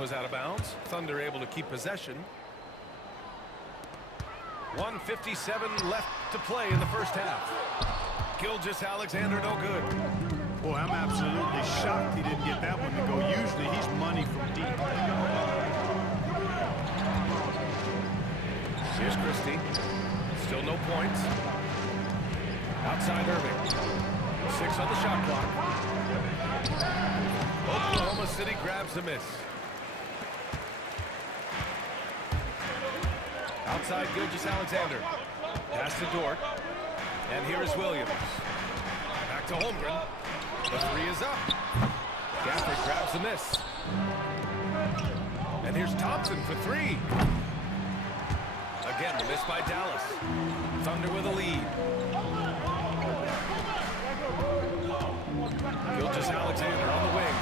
Was out of bounds. Thunder able to keep possession. 1:57 left to play in the first half. Gilgeous-Alexander no good. Boy, I'm absolutely shocked he didn't get that one to go. Usually he's money from deep. Here's Christie. Still no points. Outside Irving. 6 on the shot clock. Oklahoma City grabs the miss. Outside Gilgeous-Alexander. Pass to Dort. And here is Williams. Back to Holmgren. The three is up. Gafford grabs the miss. And here's Thompson for three. Again, the miss by Dallas. Thunder with a lead. Gilgeous-Alexander on the wing.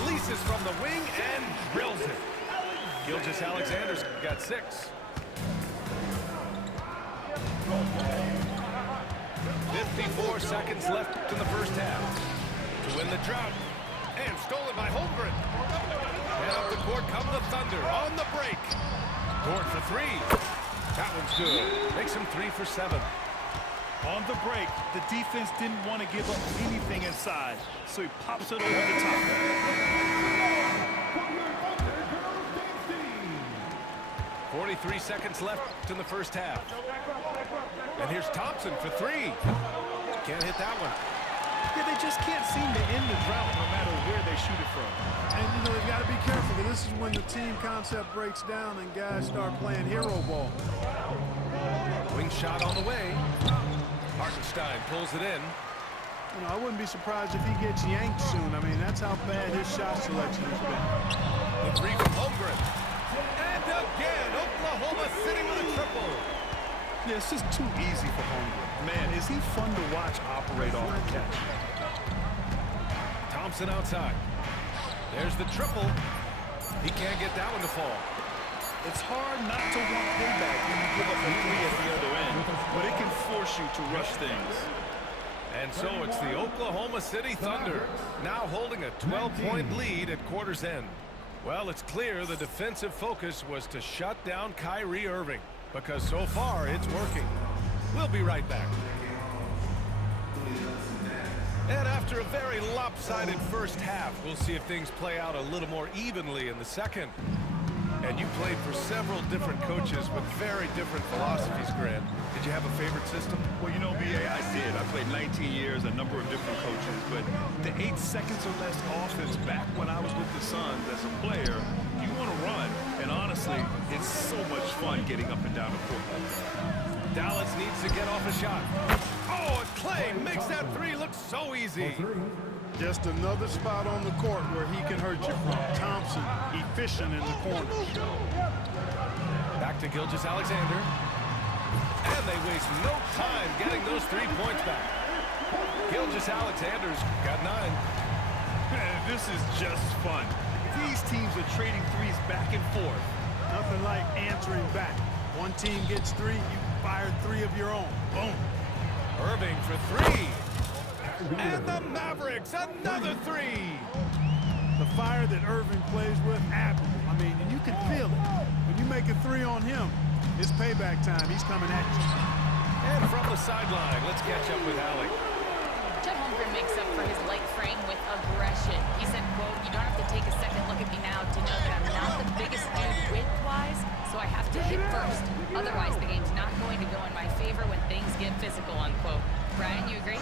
Releases from the wing and drills it. Gilgeous-Alexander's got 6. 54 seconds left in the first half to win the drought. And stolen by Holmgren. And up the court come the Thunder on the break. Dort for 3. That one's good. Makes him 3 for 7. On the break, the defense didn't want to give up anything inside, so he pops it over the top. 43 seconds left in the first half. And here's Thompson for 3. Can't hit that one. Yeah, they just can't seem to end the drought no matter where they shoot it from. And, you know, they've got to be careful, because this is when the team concept breaks down and guys start playing hero ball. Wing shot on the way. Hartenstein pulls it in. You know, I wouldn't be surprised if he gets yanked soon. I mean, that's how bad his shot selection has been. The three from Holmgren. And again, Oklahoma City with a triple. Yeah, it's just too easy for Holmgren. Man, is he fun to watch operate off the catch. Thompson outside. There's the triple. He can't get that one to fall. It's hard not to want payback when you give up a 3 at the other end, but it can force you to rush things. And so it's the Oklahoma City Thunder now holding a 12-point lead at quarter's end. Well, it's clear the defensive focus was to shut down Kyrie Irving, because so far it's working. We'll be right back. And after a very lopsided first half, we'll see if things play out a little more evenly in the second. And you played for several different coaches with very different philosophies, Grant. Did you have a favorite system? Well, you know, B.A., I did. I played 19 years, a number of different coaches, but the 8 seconds or less offense back when I was with the Suns as a player, you want to run, and honestly, it's so much fun getting up and down the court. Dallas needs to get off a shot. Oh, and Clay makes that 3 look so easy. Just another spot on the court where he can hurt you from. Thompson, efficient in the corners. Back to Gilgeous-Alexander. And they waste no time getting those 3 points back. Gilgeous-Alexander's got 9. Man, this is just fun. These teams are trading threes back and forth. Nothing like answering back. One team gets 3, you fire 3 of your own. Boom. Irving for 3. And the Mavericks, another 3. The fire that Irving plays with, admirable. I mean, and you can feel it. When you make a 3 on him, it's payback time. He's coming at you. And from the sideline, let's catch up with Allie. Chet Holmgren makes up for his light frame with aggression. He said, quote, "You don't have to take a second look at me now to know that I'm not the biggest dude width-wise, so I have to hit first. Otherwise, the game's not going to go in my favor when things get physical," unquote. Brian, you agree?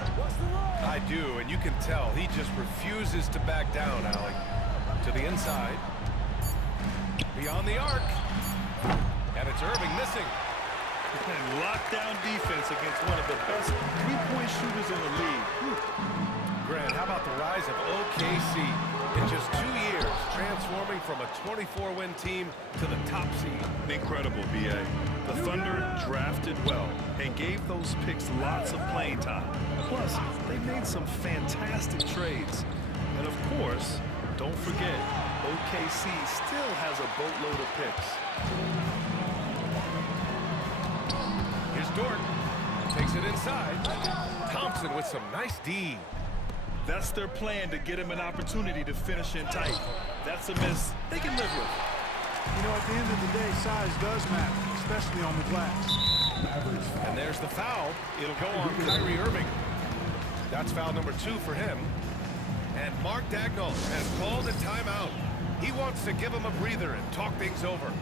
I do, and you can tell he just refuses to back down, Allie. To the inside. Beyond the arc. And it's Irving missing. And lockdown defense against one of the best three-point shooters in the league. Grant, how about the rise of OKC? In just 2 years, transforming from a 24-win team to the top seed. Incredible, B.A. The Thunder drafted well and gave those picks lots of playing time. Plus, they made some fantastic trades. And of course, don't forget, OKC still has a boatload of picks. Here's Dort. Takes it inside. Thompson with some nice D. That's their plan, to get him an opportunity to finish in tight. That's a miss they can live with. You know, at the end of the day, size does matter, especially on the glass. And there's the foul. It'll go on Kyrie Irving. That's foul number 2 for him. And Mark Daigneault has called a timeout. He wants to give him a breather and talk things over.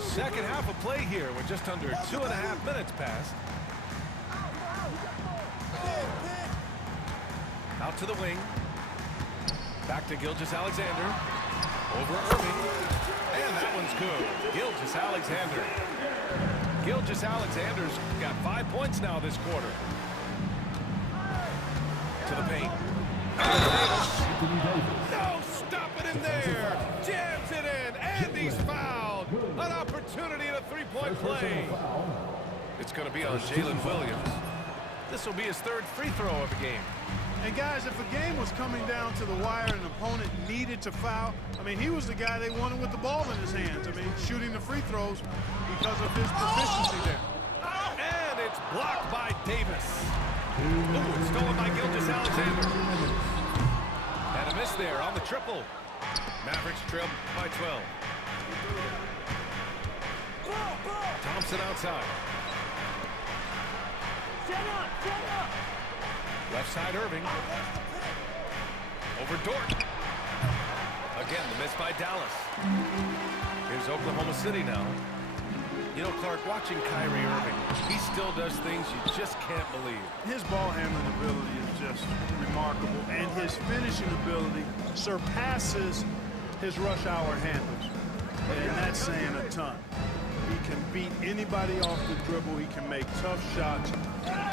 Second half of play here with just under 2.5 minutes passed. Out to the wing. Back to Gilgeous-Alexander. Over Irving. And that one's good. Gilgeous-Alexander. Gilgeous-Alexander's got 5 points now this quarter. To the paint. No, stop it in there. Jams it in, and he's fouled. An opportunity at a three-point play. It's going to be on Jalen Williams. This will be his 3rd free throw of the game. And guys, if a game was coming down to the wire and an opponent needed to foul, I mean, he was the guy they wanted with the ball in his hands. I mean, shooting the free throws because of his proficiency there. And it's blocked by Davis. Ooh, it's stolen by Gilgeous-Alexander. And a miss there on the triple. Mavericks trail by 12. Thompson outside. Left side Irving. Over Dort. Again, the miss by Dallas. Here's Oklahoma City now. You know, Clark, watching Kyrie Irving, he still does things you just can't believe. His ball handling ability is just remarkable, and his finishing ability surpasses his rush hour handles. And that's saying a ton. He can beat anybody off the dribble. He can make tough shots.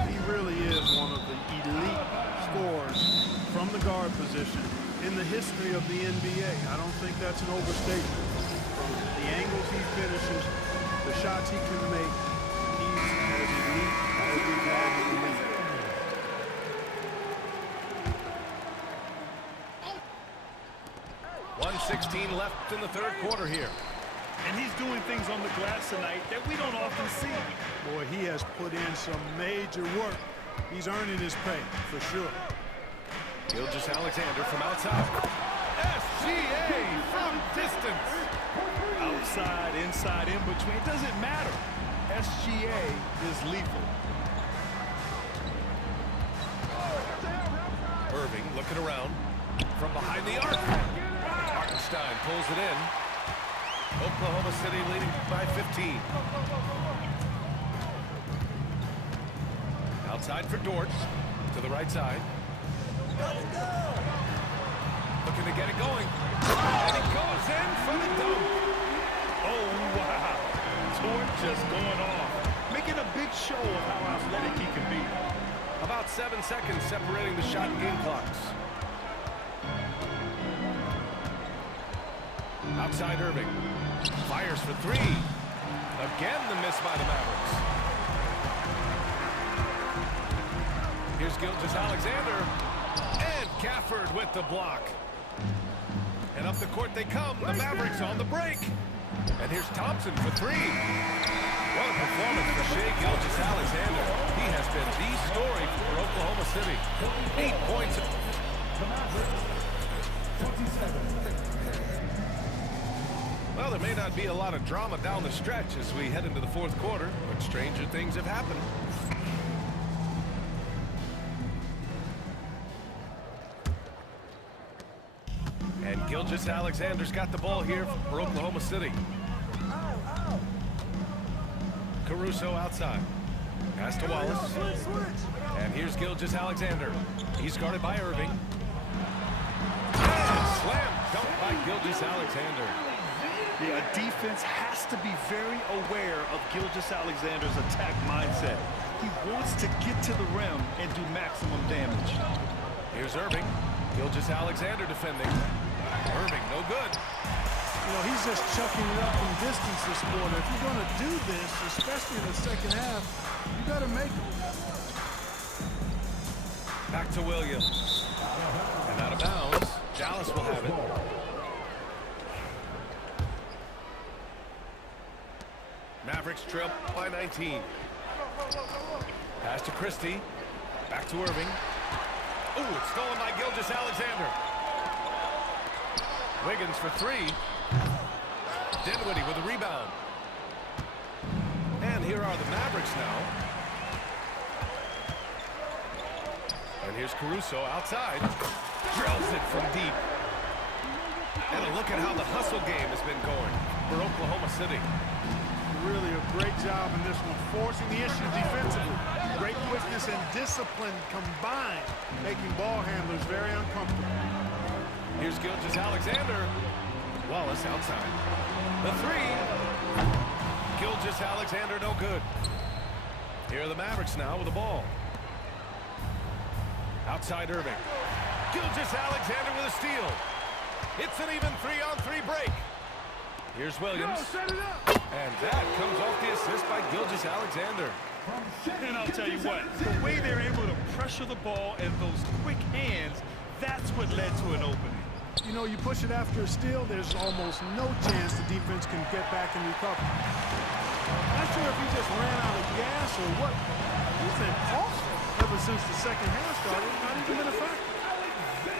He really is one of the elite scorers from the guard position in the history of the NBA. I don't think that's an overstatement. The angles he finishes, the shots he can make, he's as elite as we've had in the league. .116 left in the 3rd quarter here. And he's doing things on the glass tonight that we don't often see. Boy, he has put in some major work. He's earning his pay, for sure. Gilgeous-Alexander from outside. SGA from distance. Outside, inside, in between, it doesn't matter. SGA is lethal. Irving looking around from behind the arc. Hartenstein pulls it in. Oklahoma City leading by 15. Outside for Dort. To the right side. Looking to get it going. And it goes in for the dunk. Oh, wow. Dort just going off. Making a big show of how athletic he can be. About 7 seconds separating the shot and game clocks. Outside Irving. Fires for 3. Again, the miss by the Mavericks. Here's Gilgeous-Alexander. And Gafford with the block. And up the court they come. The Mavericks on the break. And here's Thompson for 3. What a performance for Shai Gilgeous-Alexander. He has been the story for Oklahoma City. 8 points. Well, there may not be a lot of drama down the stretch as we head into the 4th quarter, but stranger things have happened. And Gilgeous-Alexander's got the ball here for Oklahoma City. Caruso outside. Pass to Wallace. And here's Gilgeous-Alexander. He's guarded by Irving. And slam dunk by Gilgeous-Alexander. Yeah, defense has to be very aware of Gilgeous-Alexander's attack mindset. He wants to get to the rim and do maximum damage. Here's Irving. Gilgeous-Alexander defending. Irving, no good. You know, he's just chucking it up from distance this quarter. If you're going to do this, especially in the second half, you got to make them. Back to Williams. And out of bounds. Dallas will have it. Mavericks trail by 19. Pass to Christie. Back to Irving. Ooh, it's stolen by Gilgeous-Alexander. Wiggins for three. Dinwiddie with a rebound. And here are the Mavericks now. And here's Caruso outside. Drills it from deep. And a look at how the hustle game has been going for Oklahoma City. Really a great job in this one, forcing the issue defensively. Great quickness and discipline combined, making ball handlers very uncomfortable. Here's Gilgeous-Alexander. Wallace outside. The three. Gilgeous-Alexander no good. Here are the Mavericks now with the ball. Outside Irving. Gilgeous-Alexander with a steal. It's an even 3-on-3 break. Here's Williams. And that comes off the assist by Gilgeous-Alexander. And I'll tell you what, the way they're able to pressure the ball and those quick hands, that's what led to an opening. You know, you push it after a steal, there's almost no chance the defense can get back and recover. Not sure if he just ran out of gas or what. He's been awful ever since the second half started. Not even been a factor.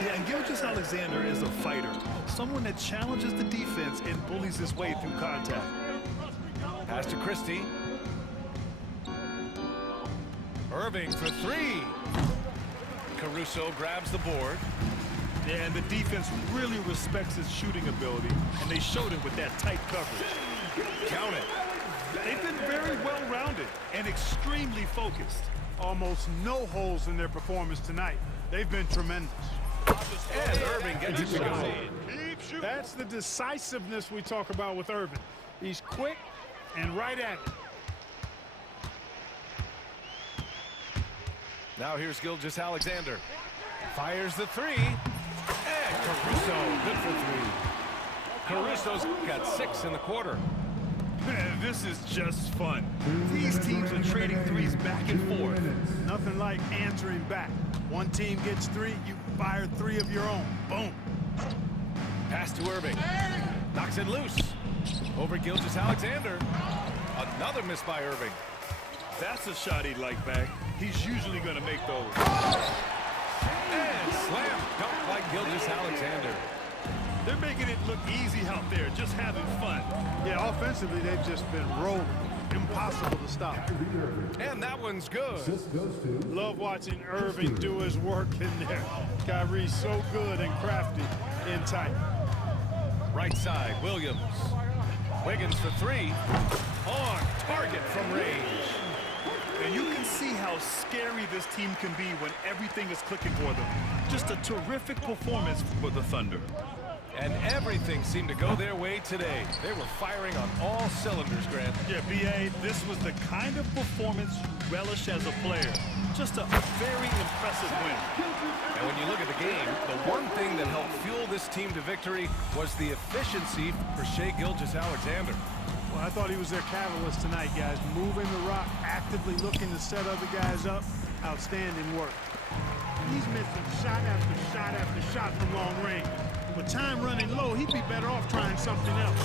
Yeah, and Gilgeous-Alexander is a fighter. Someone that challenges the defense and bullies his way through contact. Pass to Christie. Irving for three. Caruso grabs the board. Yeah, and the defense really respects his shooting ability, and they showed it with that tight coverage. Count it. They've been very well-rounded and extremely focused. Almost no holes in their performance tonight. They've been tremendous. And Irving gets it to go. That's the decisiveness we talk about with Irving. He's quick and right at it. Now here's Gilgeous-Alexander. Fires the three. And Caruso, good for three. Caruso's got 6 in the quarter. Man, this is just fun. These teams are trading threes back and forth. Nothing like answering back. One team gets 3, you fire 3 of your own. Boom. Pass to Irving. Knocks it loose. Over Gilgeous-Alexander. Another miss by Irving. That's a shot he'd like back. He's usually going to make those. And slam dunk by Gilgeous-Alexander. They're making it look easy out there, just having fun. Yeah, offensively, they've just been rolling. Impossible to stop. And that one's good. Love watching Irving do his work in there. Kyrie's so good and crafty in tight. Right side, Williams. Wiggins for three. On target from range. And you can see how scary this team can be when everything is clicking for them. Just a terrific performance for the Thunder. And everything seemed to go their way today. They were firing on all cylinders, Grant. Yeah, B.A., this was the kind of performance you relish as a player. Just a very impressive win. And when you look at the game, the one thing that helped fuel this team to victory was the efficiency for Shai Gilgeous-Alexander. Well, I thought he was their catalyst tonight, guys. Moving the rock, actively looking to set other guys up. Outstanding work. He's missing shot after shot after shot from long range. With time running low, he'd be better off trying something else.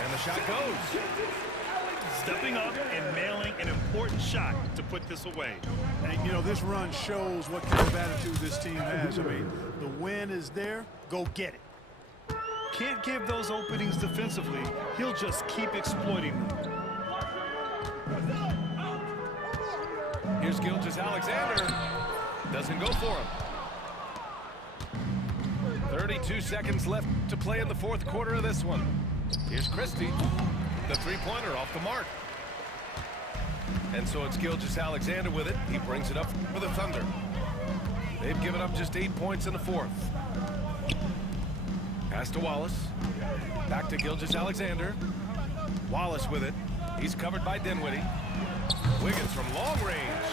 And the shot goes. Stepping up and nailing an important shot to put this away. And, you know, this run shows what kind of attitude this team has. I mean, the win is there. Go get it. Can't give those openings defensively. He'll just keep exploiting them. Here's Gilgeous-Alexander. Doesn't go for him. 32 seconds left to play in the fourth quarter of this one. Here's Christie. The three-pointer off the mark. And so it's Gilgeous-Alexander with it. He brings it up for the Thunder. They've given up just 8 points in the fourth. Pass to Wallace. Back to Gilgeous-Alexander. Wallace with it. He's covered by Dinwiddie. Wiggins from long range.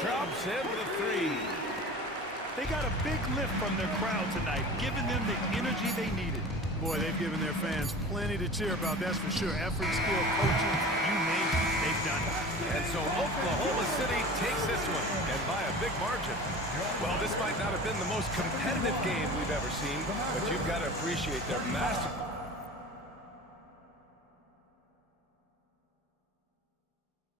Drops in with a three. They got a big lift from their crowd tonight, giving them the energy they needed. Boy, they've given their fans plenty to cheer about, that's for sure. Effort, skill, coaching, you name it, they've done it. And so Oklahoma City takes this one, and by a big margin. Well, this might not have been the most competitive game we've ever seen, but you've got to appreciate their massive